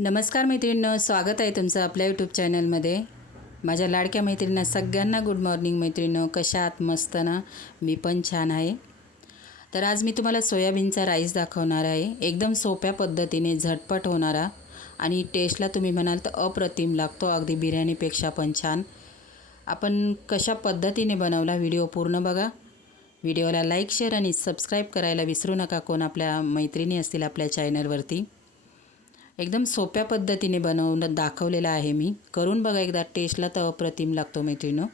नमस्कार मैत्रिणींनो, स्वागत आहे तुमचं आपल्या यूट्यूब चॅनलमध्ये। माझ्या लाडक्या मैत्रिणींना सगळ्यांना गुड मॉर्निंग मैत्रिणींनो, कशा आहात? मस्त ना? मी पण छान आहे। तर आज मी तुम्हाला सोयाबीनचा राईस दाखवणार आहे। एकदम सोप्या पद्धतीने झटपट होणारा आणि टेस्टला तुम्ही म्हणाल तर अप्रतिम लागतो, अगदी बिर्याणीपेक्षा पण छान। आपण कशा पद्धतीने बनवला व्हिडिओ पूर्ण बघा। व्हिडिओला लाईक शेअर आणि सबस्क्राईब करायला विसरू नका, कोण आपल्या मैत्रिणी असतील आपल्या चॅनलवरती। एकदम सोप्या पद्धतीने बनवून दाखवलेला आहे मी, करून बघा एकदा, टेस्टला तर अप्रतिम लागतो मैत्रिणींनो।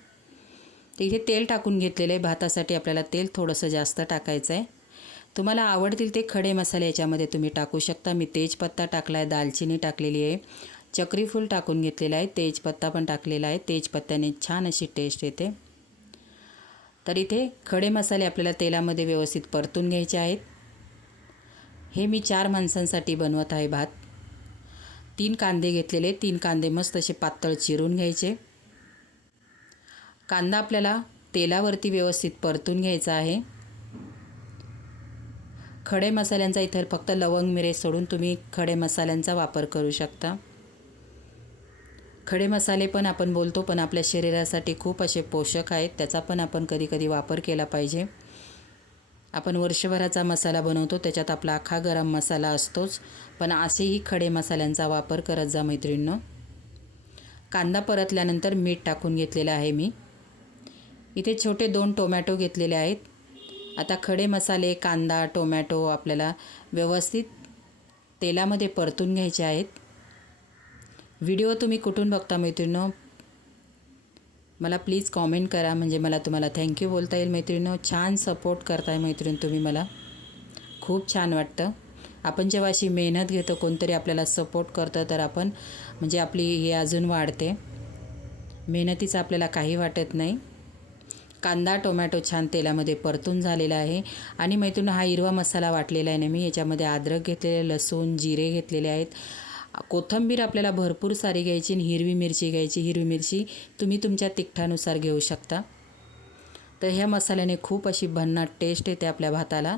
तर इथे तेल टाकून घेतलेले आहे। भातासाठी आपल्याला तेल थोडंसं जास्त टाकायचं आहे। तुम्हाला आवडतील ते खडे मसाले याच्यामध्ये तुम्ही टाकू शकता। मी तेजपत्ता टाकला आहे, दालचिनी टाकलेली आहे, चक्री फूल टाकून घेतलेला आहे, तेजपत्ता पण टाकलेला आहे। तेजपत्त्याने छान अशी टेस्ट येते। तर इथे खडे मसाले आपल्याला तेलामध्ये व्यवस्थित परतून घ्यायचे आहेत। हे मी 4 माणसांसाठी बनवत आहे भात। 3 कांदे घेतलेले, 3 कांदे मस्त असे पातळ चिरून घ्यायचे। कांदा आपल्याला तेलावरती व्यवस्थित परतून घ्यायचा आहे। खडे मसाल्यांचा इथे फक्त लवंग मिरे सोडून तुम्ही खडे मसाल्यांचा वापर करू शकता। खडे मसाले पण आपण बोलतो, पण आपल्या शरीरासाठी खूप असे पोषक आहेत, त्याचा पण आपण कधी कधी वापर केला पाहिजे। आपण वर्षभराचा मसाला बनवतो, त्याच्यात आपला अख्खा गरम मसाला असतोच, पण असेही खडे मसाल्यांचा वापर करत जा मैत्रिणींनो। कांदा परतल्यानंतर मीठ टाकून घेतलेलं आहे मी। इथे छोटे 2 टोमॅटो घेतलेले आहेत। आता खडे मसाले, कांदा, टोमॅटो आपल्याला व्यवस्थित तेलामध्ये परतून घ्यायचे आहेत। व्हिडिओ तुम्ही कुठून बघता मैत्रिणींनो, मला प्लीज कॉमेंट करा, म्हणजे मला तुम्हाला थँक्यू बोलता येईल मैत्रिणींनो। छान सपोर्ट करताय मैत्रिणी तुम्ही, मला खूप छान वाटतं। आपण जेव्हा अशी मेहनत घेतो, कोणतरी आपल्याला सपोर्ट करतं, तर आपण म्हणजे आपली हे अजून वाढते, मेहनतीचं आपल्याला काही वाटत नाही। कांदा टोमॅटो छान तेलामध्ये परतून झालेला आहे। आणि मैत्रिणींनो, हा हिरवा मसाला वाटलेला आहे ना मी, याच्यामध्ये अद्रक घेतलेले, लसूण, जिरे घेतलेले आहेत। कोथिंबीर आपल्याला भरपूर सारी घ्यायची आणि हिरवी मिरची घ्यायची। हिरवी मिरची तुम्ही तुमच्या तिखटानुसार घेऊ शकता। तर ह्या मसाल्याने खूप अशी भन्नाट टेस्ट येते आपल्या भाताला।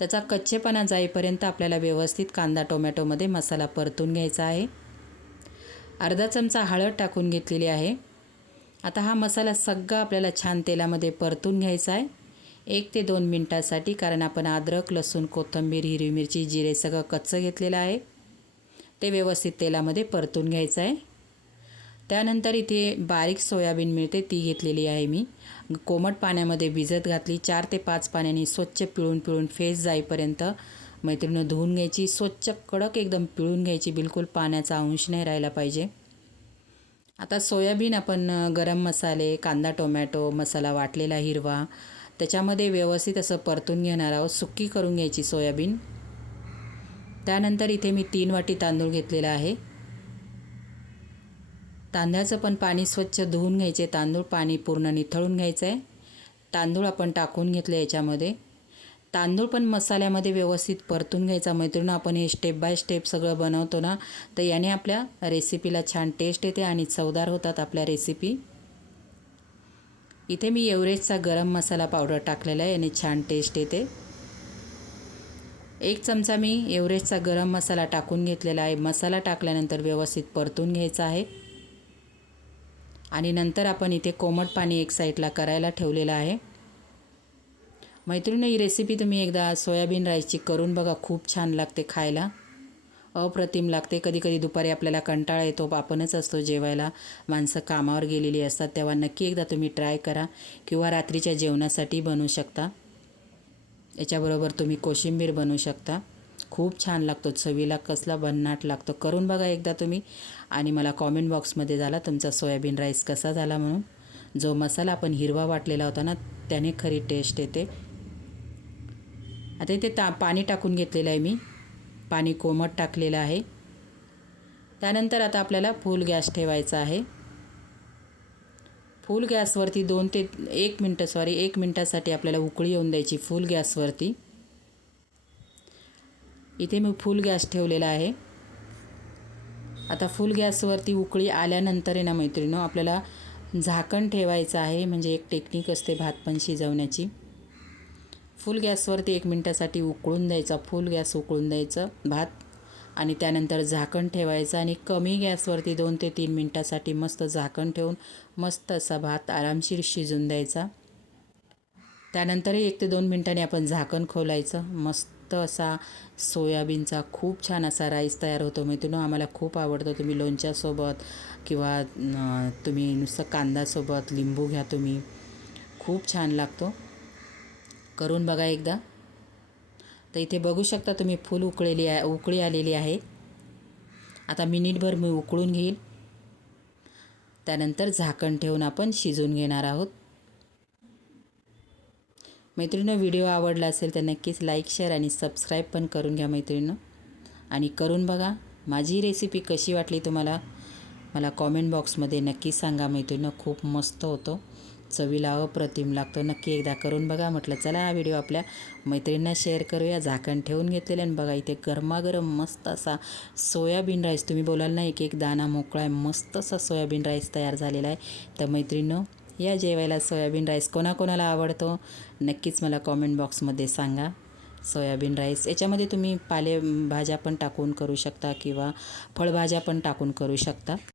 त्याचा कच्चेपणा जाईपर्यंत आपल्याला व्यवस्थित कांदा टोमॅटोमध्ये मसाला परतून घ्यायचा आहे। अर्धा चमचा हळद टाकून घेतलेली आहे। आता हा मसाला सगळा आपल्याला छान तेलामध्ये परतून घ्यायचा आहे 1 ते 2 मिनिटासाठी, कारण आपण अद्रक, लसूण, कोथिंबीर, हिरवी मिरची, जिरे सगळं कच्चं घेतलेलं आहे, ते व्यवस्थित तेलामध्ये परतून घ्यायचं आहे। त्यानंतर इथे बारीक सोयाबीन मिळते, ती घेतलेली आहे मी, कोमट पाण्यामध्ये भिजत घातली। 4 ते 5 पाण्याने स्वच्छ पिळून फेस जाईपर्यंत मैत्रिणींनो धुवून घ्यायची। स्वच्छ कडक एकदम पिळून घ्यायची, बिलकुल पाण्याचा अंश नाही राहिला पाहिजे। आता सोयाबीन आपण गरम मसाले, कांदा टोमॅटो मसाला वाटलेला हिरवा, त्याच्यामध्ये व्यवस्थित असं परतून घेणार आहोत, सुक्की करून घ्यायची सोयाबीन। त्यानंतर इथे मी 3 वाटी तांदूळ घेतलेला आहे। तांदळाचं पण पाणी स्वच्छ धुवून घ्यायचे, तांदूळ पाणी पूर्ण निथळून घ्यायचं आहे। तांदूळ आपण टाकून घेतले याच्यामध्ये। तांदूळ पण मसाल्यामध्ये व्यवस्थित परतून घ्यायचा मैत्रिणींनो। आपण हे स्टेप बाय स्टेप सगळं बनवतो ना, तर याने आपल्या रेसिपीला छान टेस्ट येते आणि चवदार होतात आपल्या रेसिपी। इथे मी एव्हरेस्टचा गरम मसाला पावडर टाकलेला आहे, याने छान टेस्ट येते। 1 चमचा मी एव्हरेस्टचा गरम मसाला टाकून घेतलेला आहे। मसाला टाकल्यानंतर व्यवस्थित परतून घ्यायचा आहे। आणि नंतर आपण इथे कोमट पाणी एक साईडला करायला ठेवलेलं आहे। मैत्रिणींनो, ही रेसिपी तुम्ही एकदा सोयाबीन राईसची करून बघा, खूप छान लागते, खायला अप्रतिम लागते। कधी कधी दुपारी आपल्याला कंटाळा येतो, आपणच असतो जेवायला, माणसं कामावर गेलेली असतात, तेव्हा नक्की एकदा तुम्ही ट्राय करा, किंवा रात्रीच्या जेवणासाठी बनवू शकता। याच्याबरोबर तुम्ही कोशिंबीर बनवू शकता, खूप छान लागतो, चवीला कसला भन्नाट लागतो। करून बघा एकदा तुम्ही, आणि मला कॉमेंट बॉक्समध्ये झाला तुमचा सोयाबीन राईस कसा झाला म्हणून। जो मसाला आपण हिरवा वाटलेला होता ना, त्याने खरी टेस्ट येते। आता इथे पाणी टाकून घेतलेलं आहे मी, पाणी कोमट टाकलेलं आहे। त्यानंतर आता आपल्याला फुल गॅस ठेवायचा आहे। फुल गॅसवरती 1 मिनटासाठी आपल्याला उकळी येऊन द्यायची फुल गॅसवरती। इथे मी फुल गॅस ठेवलेला आहे। आता फुल गॅसवरती उकळी आल्यानंतर आहे ना मैत्रिणींनो, आपल्याला झाकण ठेवायचं आहे, म्हणजे एक टेक्निक असते भात पण शिजवण्याची। फुल गॅसवरती 1 मिनटासाठी उकळून द्यायचा, फुल गॅस उकळून द्यायचं भात। आणि त्यानंतर झाकण ठेवायचं आणि कमी गॅसवरती 2 ते 3 मिनटासाठी मस्त झाकण ठेवून मस्त असा भात आरामशीर शिजून द्यायचा. त्यानंतरही 1 ते 2 मिनटांनी आपण झाकण खोलायचं. मस्त असा सोयाबीनचा खूप छान असा राईस तयार होतो मित्रांनो. आम्हाला खूप आवडतो. तुम्ही लोणच्यासोबत किंवा तुम्ही नुसतं कांद्यासोबत लिंबू घ्या तुम्ही, खूप छान लागतो. करून बघा एकदा. तर इथे बघू शकता तुम्ही फुल उकळी आलेली आहे. आता मिनिटभर मी उकळून घेईल. त्यानंतर झाकण ठेवून आपण शिजवून घेणार आहोत. मैत्रिणींनो, व्हिडिओ आवडला असेल तर नक्कीच लाईक, शेअर आणि सबस्क्राईब पण करून घ्या मैत्रिणींनो. आणि करून बघा. माझी रेसिपी कशी वाटली तुम्हाला मला कॉमेंट बॉक्समध्ये नक्की सांगा मैत्रिणींनो. खूप मस्त होतो, चवीला अप्रतिम लागतो. नक्की एकदा करून बघा. म्हटलं चला हा व्हिडिओ आपल्या मैत्रिणींना शेअर करूया. झाकण ठेवून घेतलेलं आणि बघा इथे गरमागरम मस्त असा सोयाबीन राईस, तुम्ही बोलाल ना एक एक दाणा मोकळा आहे, मस्त असा सोयाबीन राईस तयार झालेला आहे. तर मैत्रिणींनो, या जेवायला सोयाबीन राईस कोणाकोणाला आवडतो नक्कीच मला कॉमेंट बॉक्समध्ये सांगा. सोयाबीन राईस याच्यामध्ये तुम्ही पालेभाज्या पण टाकून करू शकता किंवा फळभाज्या पण टाकून करू शकता.